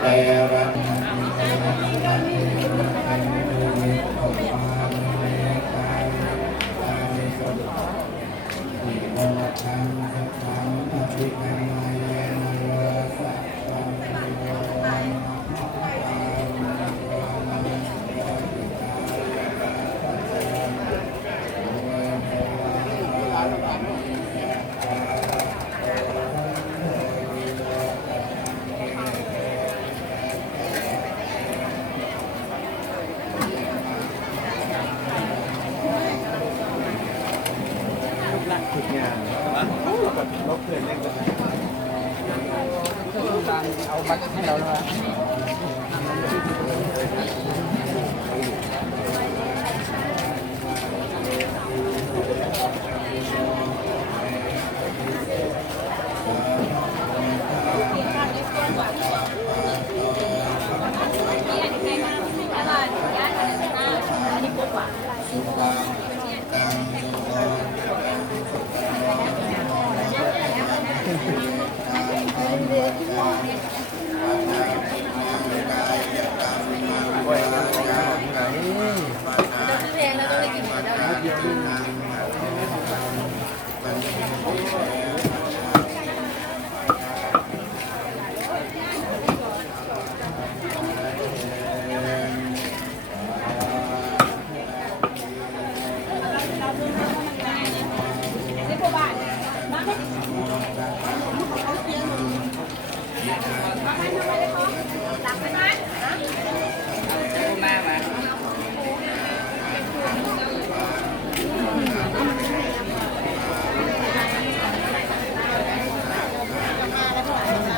เตระฝึกงานแบบลบเพื่อนเล่นกันเอาบัตรให้เราแล้ว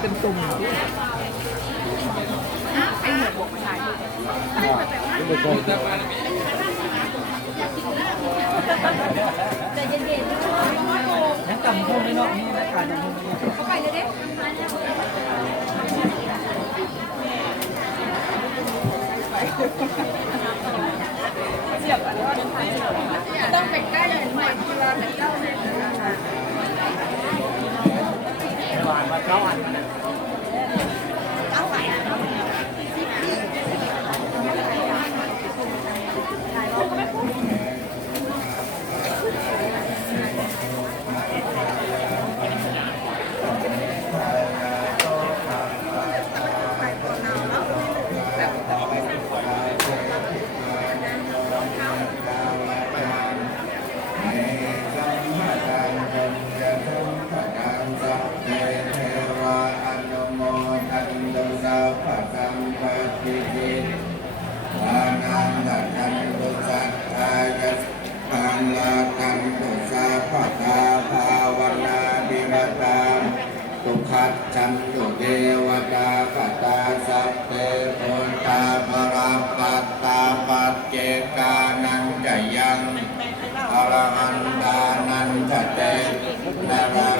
เป็นตุ่มไอ้หัวบกมาถ่ายใจเย็นๆยังต่ำพุ่งไม่นอกนี่นะการต่ำพุ่งนี่เข้าไปเลยเด้เสียบกันว่าต้องเป็นใกล้เลยหน่อยคือเราเป็นเจ้าเนี่ยหวานมา9 อันนะทุกขัดจันตุเทวตาปตาสัพเพปุตตาปราปัตตาปัจเจกานันจะยังอรหันตานันจะเตนรา